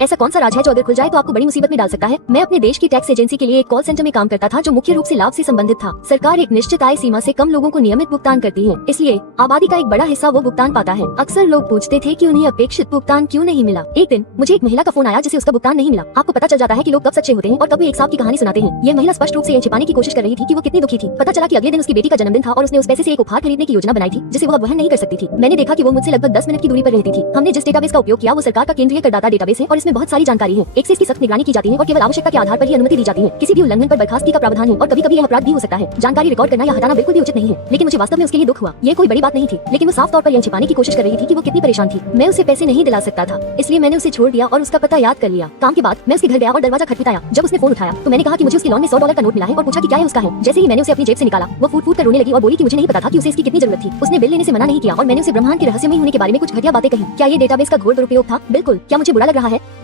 ऐसा कौन सा राज है जो अगर खुल जाए तो आपको बड़ी मुसीबत में डाल सकता है? मैं अपने देश की टैक्स एजेंसी के लिए एक कॉल सेंटर में काम करता था जो मुख्य रूप से लाभ से संबंधित था। सरकार एक निश्चित आय सीमा से कम लोगों को नियमित भुगतान करती है, इसलिए आबादी का एक बड़ा हिस्सा वो भुगतान पाता है। अक्सर लोग पूछते थे कि उन्हें अपेक्षित भुगतान क्यों नहीं मिला। एक दिन मुझे एक महिला का फोन आया जिसे उसका भुगतान नहीं मिला। आपको पता चल जाता है कि लोग कब सच्चे होते हैं और कब वे एक सांप की कहानी सुनाते हैं। यह महिला स्पष्ट रूप से यह छिपाने की कोशिश कर रही थी कि वो कितनी दुखी थी। पता चला कि अगले दिन उसकी बेटी का जन्मदिन था और उसने उस पैसे से एक उपहार खरीदने की योजना बनाई थी जिसे वो वहन नहीं कर सकती थी। मैंने देखा कि वो मुझसे लगभग 10 मिनट की दूरी पर रहती थी। हमने जिस डेटाबेस का उपयोग किया वो सरकार का केंद्रीय करदाता डेटाबेस है और इसमें बहुत सारी जानकारी है। एक से इसकी सख्त निगरानी की जाती है और केवल आवश्यकता के आधार पर ही अनुमति दी जाती है। किसी भी उल्लंघन पर बर्खास्तगी का प्रावधान है और कभी-कभी यह अपराध भी हो सकता है। जानकारी रिकॉर्ड करना या हटाना बिल्कुल भी उचित नहीं है, लेकिन मुझे वास्तव में उसके लिए दुख हुआ। ये कोई बड़ी बात नहीं थी, लेकिन वो साफ तौर पर यह छिपाने की कोशिश कर रही थी कि वो कितनी परेशान थी। मैं उसे पैसे नहीं दिला सकता था, इसलिए मैंने उसे छोड़ दिया और उसका पता याद कर लिया। काम के बाद मैं उसके घर गया और दरवाजा खटखटाया। जब उसने फोन उठाया तो मैंने कहा कि मुझे उसके लॉन में $100 का नोट मिला है और पूछा कि क्या है उसका है। जैसे ही मैंने उसे अपनी जेब से निकाला वो फूट फूट कर रोने लगी और बोली कि मुझे नहीं पता था कि उसे इसकी कितनी जरूरत थी। उसने बिल लेने से मना नहीं किया और मैंने उसे ब्रह्मांड के रहस्यमय होने के बारे में कुछ घटिया बातें कही। क्या ये डेटाबेस का घोर दुरुपयोग था? बिल्कुल। क्या मुझे बुरा लग रहा है?